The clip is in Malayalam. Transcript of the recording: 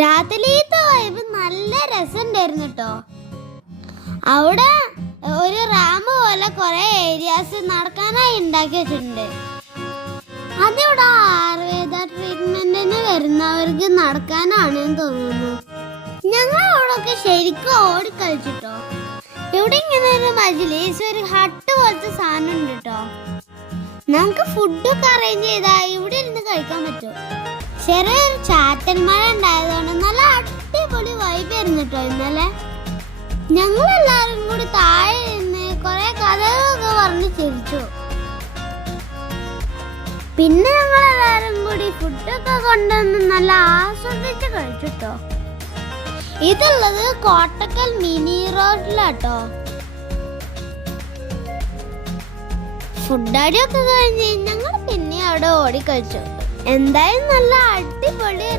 രാത്രിയിലത്തെ വൈബ് നല്ല രസമുണ്ടായിരുന്നു കേട്ടോ. അവിടെ ഒരു റാമ്പ് പോലെ കുറെ ഏരിയാസ് നടക്കാനായി ഉണ്ടാക്കി വെച്ചിട്ടുണ്ട്. അതിവിടെ ആയുർവേദ ട്രീറ്റ്മെന്റിന് വരുന്നവർക്ക് നടക്കാനാണെന്ന് തോന്നുന്നു. ഞങ്ങൾ അവിടെയൊക്കെ ശരിക്കും ഓടിക്കളിച്ചിട്ടോ. ഇവിടെ ഇങ്ങനെ ഒരു മജ്‌ലിസ്, ഒരു ഹട്ട് പോലത്തെ സാധനം ഉണ്ട് കേട്ടോ. നമുക്ക് ഫുഡൊക്കെ അറേഞ്ച് ചെയ്താൽ ഇവിടെ ഇരുന്ന് കഴിക്കാൻ പറ്റും. ചെറിയൊരു ചാറ്റൽ മഴ ഉണ്ടായതുകൊണ്ട് നല്ല അടിപൊളി വൈബ് ആയിരുന്നു കേട്ടോ ഇന്നലെ. ഞങ്ങളെല്ലാവരും കൂടി താഴെ നിന്ന് കുറെ കഥകളൊക്കെ പറഞ്ഞ് ചിരിച്ചു. പിന്നെ ഞങ്ങളെല്ലാവരും കൂടി ഫുഡൊക്കെ കൊണ്ടുവന്ന് നല്ല ആസ്വദിച്ച് കഴിച്ചു കേട്ടോ. ഇതുള്ളത് കോട്ടക്കൽ മിനി റോഡിലാട്ടോ. ഫുഡ് അടിയൊക്കെ കഴിഞ്ഞ് ഞങ്ങൾ പിന്നെ അവിടെ ഓടിക്കളിച്ചു. എന്തായാലും നല്ല അടിപൊളിയായിരുന്നു.